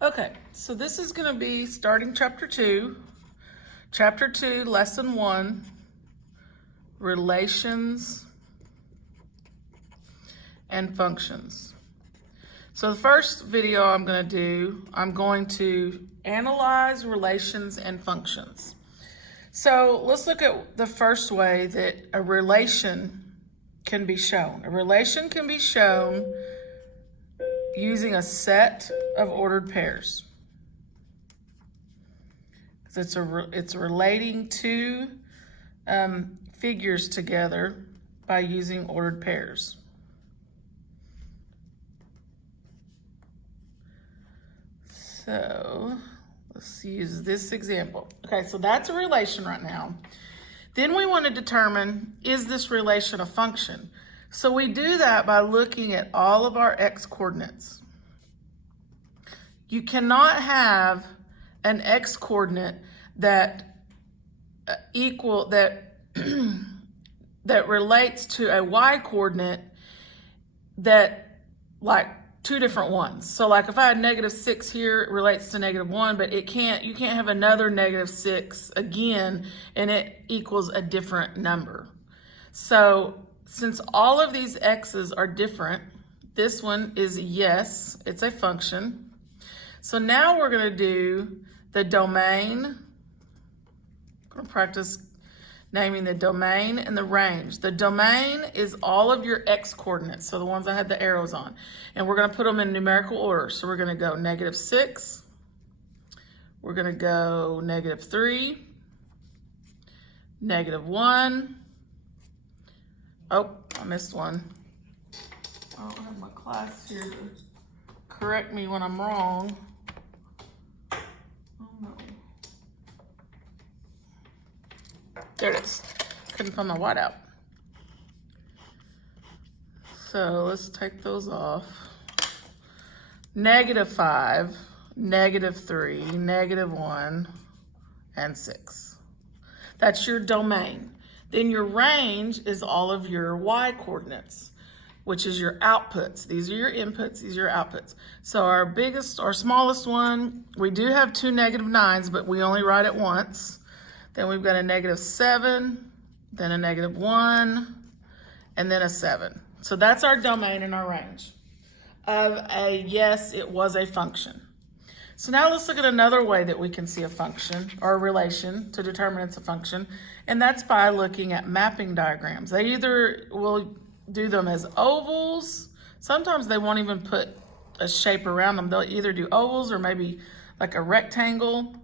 Okay, so this is going to be starting chapter 2. Chapter 2, lesson 1, relations and functions. So the first video I'm going to analyze relations and functions. So let's look at the first way that a relation can be shown. A relation can be shown using a set of ordered pairs. It's relating two figures together by using ordered pairs. So let's use this example. Okay, so that's a relation right now. Then we want to determine, is this relation a function? So we do that by looking at all of our x coordinates. You cannot have an x coordinate that that relates to a y coordinate that like two different ones. So like if I had -6 here, it relates to -1, but you can't have another -6 again and it equals a different number. So since all of these x's are different, this one is yes, it's a function. So now we're going to do the domain. I'm going to practice naming the domain and the range. The domain is all of your x coordinates, so the ones I had the arrows on. And we're going to put them in numerical order. So we're going to go -6. We're going to go -3, -1. Oh, I missed one. I don't have my class here to correct me when I'm wrong. Oh no. There it is. Couldn't find my whiteout. So let's take those off. -5, -3, -1, and 6. That's your domain. Then your range is all of your y coordinates, which is your outputs. These are your inputs, these are your outputs. So our smallest one, we do have two -9s, but we only write it once. Then we've got a -7, then a -1, and then a 7. So that's our domain and our range of a yes, it was a function. So now let's look at another way that we can see a function or a relation to determine it's a function, and that's by looking at mapping diagrams. They either will do them as ovals. Sometimes they won't even put a shape around them. They'll either do ovals or maybe like a rectangle.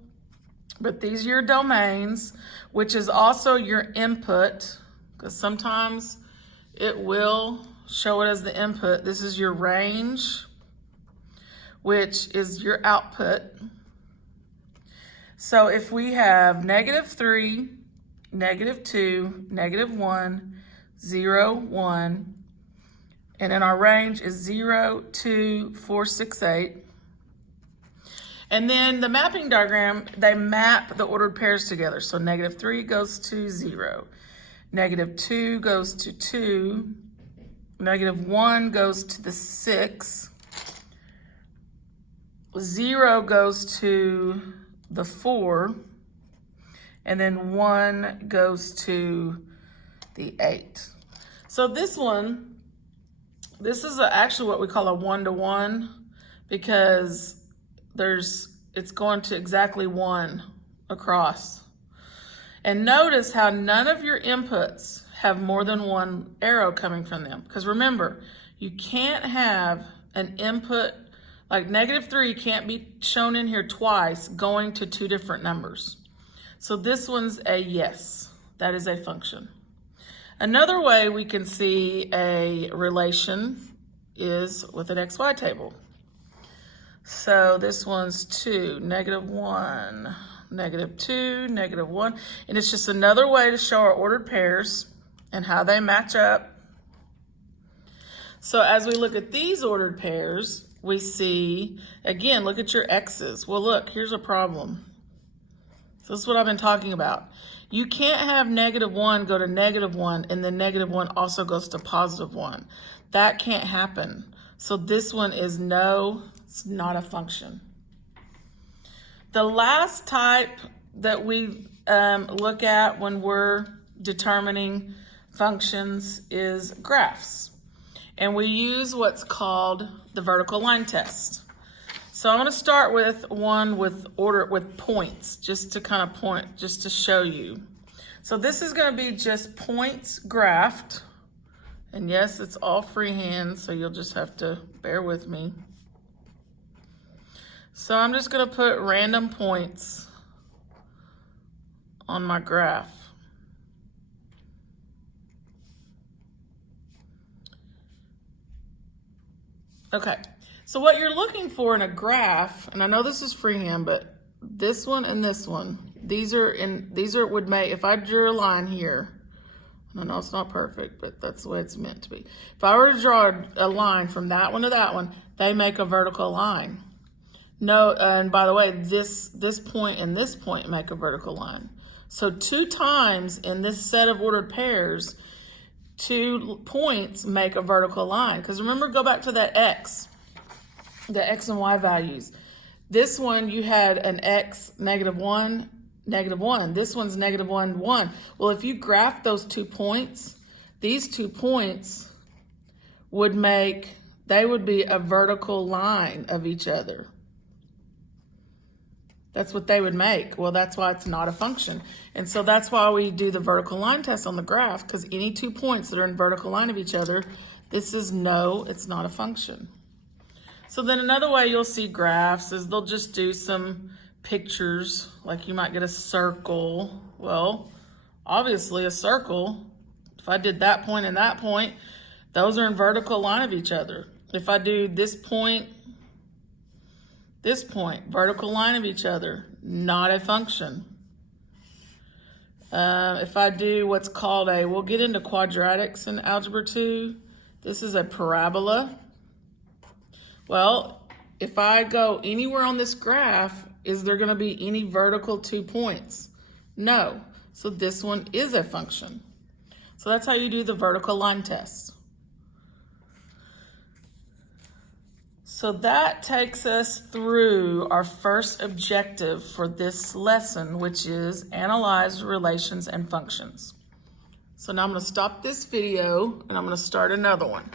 But these are your domains, which is also your input, because sometimes it will show it as the input. This is your range, which is your output. So if we have -3, -2, -1, 0, 1, and then our range is 0, 2, 4, 6, 8. And then the mapping diagram, they map the ordered pairs together. So -3 goes to 0, -2 goes to 2, -1 goes to the 6, 0 goes to the 4, and then 1 goes to the 8. So this is actually what we call a 1-to-1, because it's going to exactly 1 across. And notice how none of your inputs have more than one arrow coming from them. Because remember, you can't have an input, like -3 can't be shown in here twice going to two different numbers. So this one's a yes, that is a function. Another way we can see a relation is with an XY table. So this one's 2, -1, -2, -1, and it's just another way to show our ordered pairs and how they match up. So as we look at these ordered pairs, we see, again, look at your x's. Well, look, here's a problem. So this is what I've been talking about. You can't have -1 go to -1 and then -1 also goes to +1. That can't happen. So this one is no, it's not a function. The last type that we look at when we're determining functions is graphs. And we use what's called the vertical line test. So I'm going to start with one with points, just to kind of point, just to show you. So this is going to be just points graphed. And yes, it's all freehand, so you'll just have to bear with me. So I'm just going to put random points on my graph. Okay, so what you're looking for in a graph, and I know this is freehand, but this one and this one, these would make, if I drew a line here, and I know it's not perfect, but that's the way it's meant to be. If I were to draw a line from that one to that one, they make a vertical line. No, and by the way, this point and this point make a vertical line. So 2 times in this set of ordered pairs, 2 points make a vertical line. Because remember, go back to that x, the x and y values. This one, you had an x, -1, -1. This one's -1, 1. Well, if you graph those 2 points, these 2 points would make, they would be a vertical line of each other. That's what they would make. Well, that's why it's not a function. And so that's why we do the vertical line test on the graph, because any 2 points that are in vertical line of each other, this is no, it's not a function. So then another way you'll see graphs is they'll just do some pictures, like you might get a circle. Well, obviously a circle, if I did that point and that point, those are in vertical line of each other. If I do this point, vertical line of each other, not a function. If I do what's called we'll get into quadratics in Algebra 2. This is a parabola. Well, if I go anywhere on this graph, is there going to be any vertical 2 points? No. So this one is a function. So that's how you do the vertical line test. So that takes us through our first objective for this lesson, which is analyze relations and functions. So now I'm going to stop this video and I'm going to start another one.